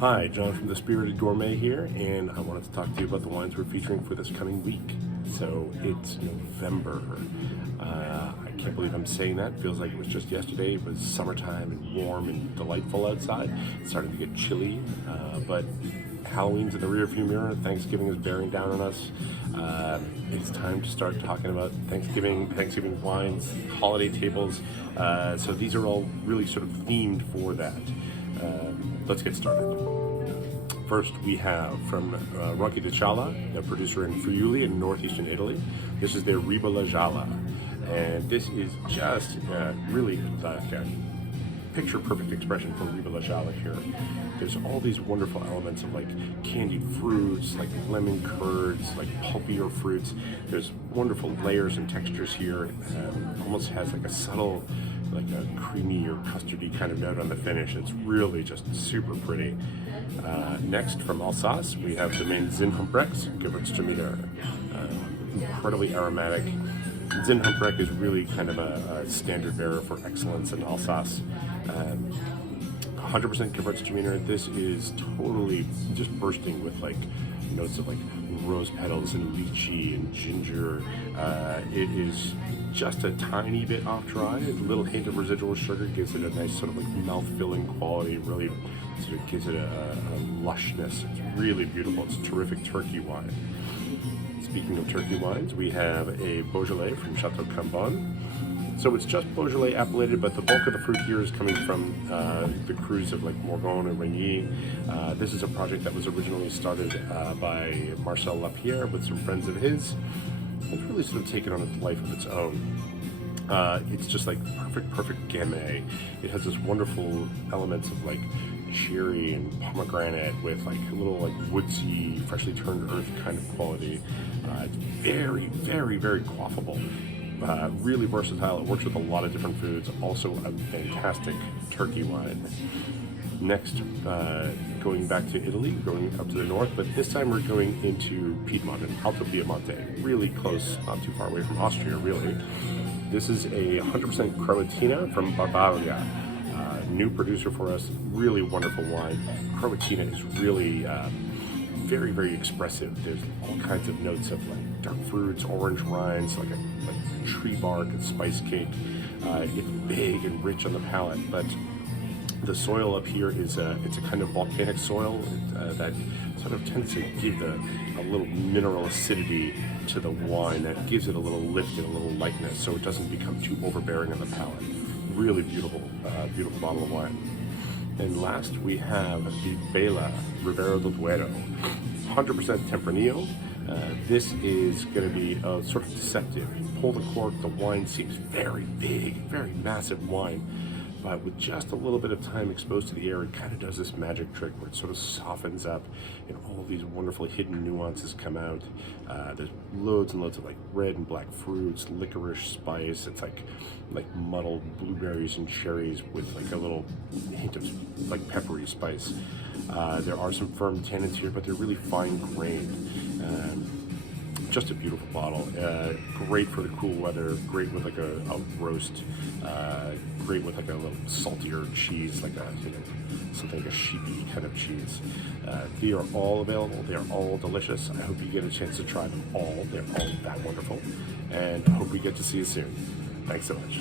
Hi, John from The Spirited Gourmet here, and I wanted to talk to you about the wines we're featuring for this coming week. So it's November. I can't believe I'm saying that. Feels like it was just yesterday. It was summertime and warm and delightful outside. It's starting to get chilly, but Halloween's in the rearview mirror. Thanksgiving is bearing down on us. It's time to start talking about Thanksgiving wines, holiday tables. So these are all really sort of themed for that. Let's get started. First, we have from Ronchi di Gialla, a producer in Friuli in northeastern Italy. This is their Ribolla Gialla, and this is just really like a picture-perfect expression for Ribolla Gialla here. There's all these wonderful elements of like candied fruits, like lemon curds, like pulpier fruits. There's wonderful layers and textures here. Almost has like a subtle, like a creamy or custardy kind of note on the finish. It's really just super pretty. Next, from Alsace, we have the main Zinnhumbrechts Gewürztraminer. Incredibly aromatic. Zinnhumbrecht is really kind of a standard bearer for excellence in Alsace. 100% Gewürztraminer. This is totally just bursting with like notes of like rose petals and lychee and ginger. It is just a tiny bit off dry. A little hint of residual sugar gives it a nice sort of like mouth-filling quality. Really sort of gives it a lushness. It's really beautiful. It's a terrific turkey wine. Speaking of turkey wines, we have a Beaujolais from Chateau Cambon. So it's just Beaujolais appellated, but the bulk of the fruit here is coming from the crus of like Morgon and Régny. This is a project that was originally started by Marcel Lapierre with some friends of his. It's really sort of taken on a life of its own. It's just like perfect Gamay. It has this wonderful elements of like cherry and pomegranate with like a little like woodsy, freshly turned earth kind of quality. It's very quaffable. Really versatile. It works with a lot of different foods. Also a fantastic turkey wine. Next, going back to Italy, going up to the north, but this time we're going into Piedmont and Alto Piemonte, really close, not too far away from Austria, really. This is a 100% Croatina from Barbaglia. New producer for us, really wonderful wine. Croatina is really very expressive. There's all kinds of notes of like dark fruits, orange rinds, like tree bark and spice cake. It's big and rich on the palate, but the soil up here is it's a kind of volcanic soil that sort of tends to give a little mineral acidity to the wine that gives it a little lift and a little lightness, so it doesn't become too overbearing on the palate. Really beautiful bottle of wine. And last we have the Bella Ribera del Duero, 100% Tempranillo. This is going to be sort of deceptive. You pull the cork, the wine seems very big, very massive wine, but with just a little bit of time exposed to the air, it kind of does this magic trick where it sort of softens up and all these wonderful hidden nuances come out. There's loads and loads of like red and black fruits, licorice spice. It's like muddled blueberries and cherries with like a little hint of like peppery spice. There are some firm tannins here, but they're really fine grained. Just a beautiful bottle. Great for the cool weather. Great with like a roast. Great with like a little saltier cheese, like something like a sheepy kind of cheese. They are all available. They are all delicious. I hope you get a chance to try them all. They're all that wonderful, and I hope we get to see you soon. Thanks so much.